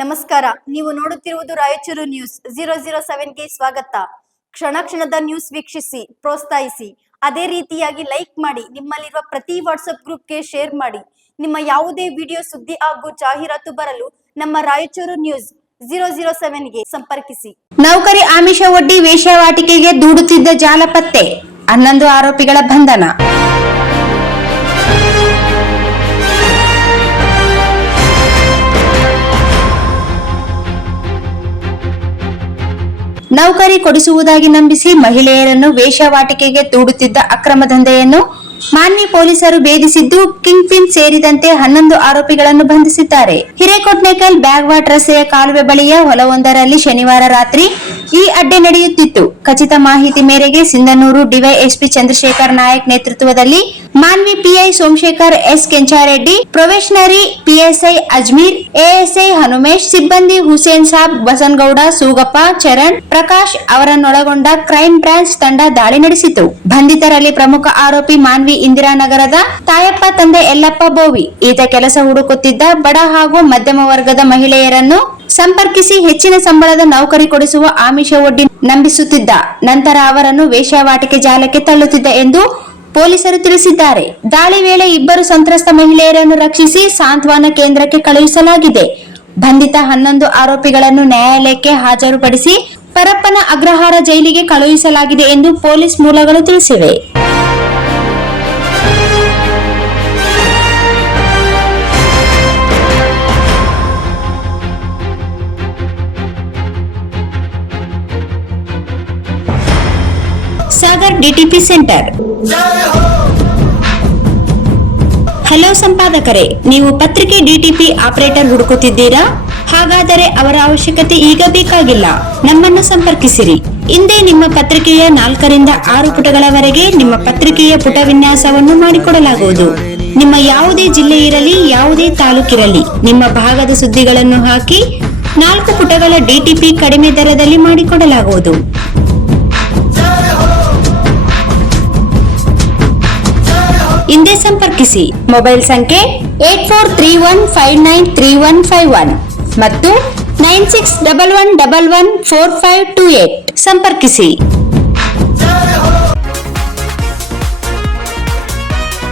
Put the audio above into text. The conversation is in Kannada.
ನಮಸ್ಕಾರ. ನೀವು ನೋಡುತ್ತಿರುವುದು ರಾಯಚೂರು ನ್ಯೂಸ್ 007ಗೆ ಸ್ವಾಗತ. ಕ್ಷಣ ಕ್ಷಣದ ನ್ಯೂಸ್ ವೀಕ್ಷಿಸಿ, ಪ್ರೋತ್ಸಾಹಿಸಿ. ಅದೇ ರೀತಿಯಾಗಿ ಲೈಕ್ ಮಾಡಿ, ನಿಮ್ಮಲ್ಲಿರುವ ಪ್ರತಿ ವಾಟ್ಸ್ಆಪ್ ಗ್ರೂಪ್ಗೆ ಶೇರ್ ಮಾಡಿ. ನಿಮ್ಮ ಯಾವುದೇ ವಿಡಿಯೋ, ಸುದ್ದಿ ಹಾಗೂ ಜಾಹೀರಾತು ಬರಲು ನಮ್ಮ ರಾಯಚೂರು ನ್ಯೂಸ್ 007ಗೆ ಸಂಪರ್ಕಿಸಿ. ನೌಕರಿ ಆಮಿಷ ಒಡ್ಡಿ ವೇಶ್ಯಾವಾಟಿಕೆಗೆ ದೂಡುತ್ತಿದ್ದ ಜಾಲ ಪತ್ತೆ, 11 ಆರೋಪಿಗಳ ಬಂಧನ. ನೌಕರಿ ಕೊಡಿಸುವುದಾಗಿ ನಂಬಿಸಿ ಮಹಿಳೆಯರನ್ನು ವೇಶ್ಯಾವಾಟಿಕೆಗೆ ದೂಡುತ್ತಿದ್ದ ಅಕ್ರಮ ದಂಧೆಯನ್ನು ಮಾನ್ವಿ ಪೊಲೀಸರು ಭೇದಿಸಿದ್ದು, ಕಿಂಗ್ ಪಿನ್ ಸೇರಿದಂತೆ 11 ಆರೋಪಿಗಳನ್ನು ಬಂಧಿಸಿದ್ದಾರೆ. ಹಿರೇಕೊಟ್ನೇಕಲ್ ಬ್ಯಾಗ್ವಾಟ್ ರಸ್ತೆಯ ಕಾಲುವೆ ಬಳಿಯ ಹೊಲವೊಂದರಲ್ಲಿ ಶನಿವಾರ ರಾತ್ರಿ ಈ ಅಡ್ಡೆ ನಡೆಯುತ್ತಿತ್ತು. ಖಚಿತ ಮಾಹಿತಿ ಮೇರೆಗೆ ಸಿಂಧನೂರು ಡಿವೈಎಸ್ಪಿ ಚಂದ್ರಶೇಖರ್ ನಾಯಕ್ ನೇತೃತ್ವದಲ್ಲಿ Manvi PI Somashekhar S Kenchareddy, probationary PSI Ajmeer, ASI Hanumesh, ಸಿಬ್ಬಂದಿ ಹುಸೇನ್ ಸಾಬ್, ಬಸನಗೌಡ, ಸೂಗಪ್ಪ, ಚರಣ್, ಪ್ರಕಾಶ್ ಅವರನ್ನೊಳಗೊಂಡ ಕ್ರೈಂ ಬ್ರಾಂಚ್ ತಂಡ ದಾಳಿ ನಡೆಸಿತು. ಬಂಧಿತರಲ್ಲಿ ಪ್ರಮುಖ ಆರೋಪಿ ಮಾನ್ವಿ ಇಂದಿರಾನಗರದ ತಾಯಪ್ಪ ತಂದೆ ಯಲ್ಲಪ್ಪ ಬೋವಿ. ಈತ ಕೆಲಸ ಹುಡುಕುತ್ತಿದ್ದ ಬಡ ಹಾಗೂ ಮಧ್ಯಮ ವರ್ಗದ ಮಹಿಳೆಯರನ್ನು ಸಂಪರ್ಕಿಸಿ ಹೆಚ್ಚಿನ ಸಂಬಳದ ನೌಕರಿ ಕೊಡಿಸುವ ಆಮಿಷ ಒಡ್ಡಿ ನಂಬಿಸುತ್ತಿದ್ದ. ನಂತರ ಅವರನ್ನು ವೇಶ್ಯಾವಾಟಿಕೆ ಜಾಲಕ್ಕೆ ತಳ್ಳುತ್ತಿದ್ದ ಎಂದು ಪೊಲೀಸರು ತಿಳಿಸಿದ್ದಾರೆ. ದಾಳಿ ವೇಳೆ 2 ಸಂತ್ರಸ್ತ ಮಹಿಳೆಯರನ್ನು ರಕ್ಷಿಸಿ ಸಾಂತ್ವನ ಕೇಂದ್ರಕ್ಕೆ ಕಳುಹಿಸಲಾಗಿದೆ. ಬಂಧಿತ 11 ಆರೋಪಿಗಳನ್ನು ನ್ಯಾಯಾಲಯಕ್ಕೆ ಹಾಜರುಪಡಿಸಿ ಪರಪ್ಪನ ಅಗ್ರಹಾರ ಜೈಲಿಗೆ ಕಳುಹಿಸಲಾಗಿದೆ ಎಂದು ಪೊಲೀಸ್ ಮೂಲಗಳು ತಿಳಿಸಿವೆ. Sagar DTP centre. ಹಲೋ ಸಂಪಾದಕರೇ, ನೀವು ಪತ್ರಿಕೆ ಡಿಟಿಪಿ ಆಪರೇಟರ್ ಹುಡುಕುತ್ತಿದ್ದೀರಾ? ಹಾಗಾದರೆ ಅವರ ಅವಶ್ಯಕತೆ ಈಗ ಬೇಕಾಗಿಲ್ಲ. ನಮ್ಮನ್ನು ಸಂಪರ್ಕಿಸಿರಿ. ಇಂದೇ ನಿಮ್ಮ ಪತ್ರಿಕೆಯ 4 ರಿಂದ 6 ಪುಟಗಳವರೆಗೆ ನಿಮ್ಮ ಪತ್ರಿಕೆಯ ಪುಟ ವಿನ್ಯಾಸವನ್ನು ಮಾಡಿಕೊಡಲಾಗುವುದು. ನಿಮ್ಮ ಯಾವುದೇ ಜಿಲ್ಲೆ ಇರಲಿ, ಯಾವುದೇ ತಾಲೂಕಿರಲಿ, ನಿಮ್ಮ ಭಾಗದ ಸುದ್ದಿಗಳನ್ನು ಹಾಕಿ 4 ಪುಟಗಳ ಡಿಟಿಪಿ ಕಡಿಮೆ ದರದಲ್ಲಿ ಮಾಡಿಕೊಡಲಾಗುವುದು. ಹಿಂದೆ ಸಂಪರ್ಕಿಸಿ. ಮೊಬೈಲ್ ಸಂಖ್ಯೆ 8431593151 ಮತ್ತು 9611114528 ಸಂಪರ್ಕಿಸಿ.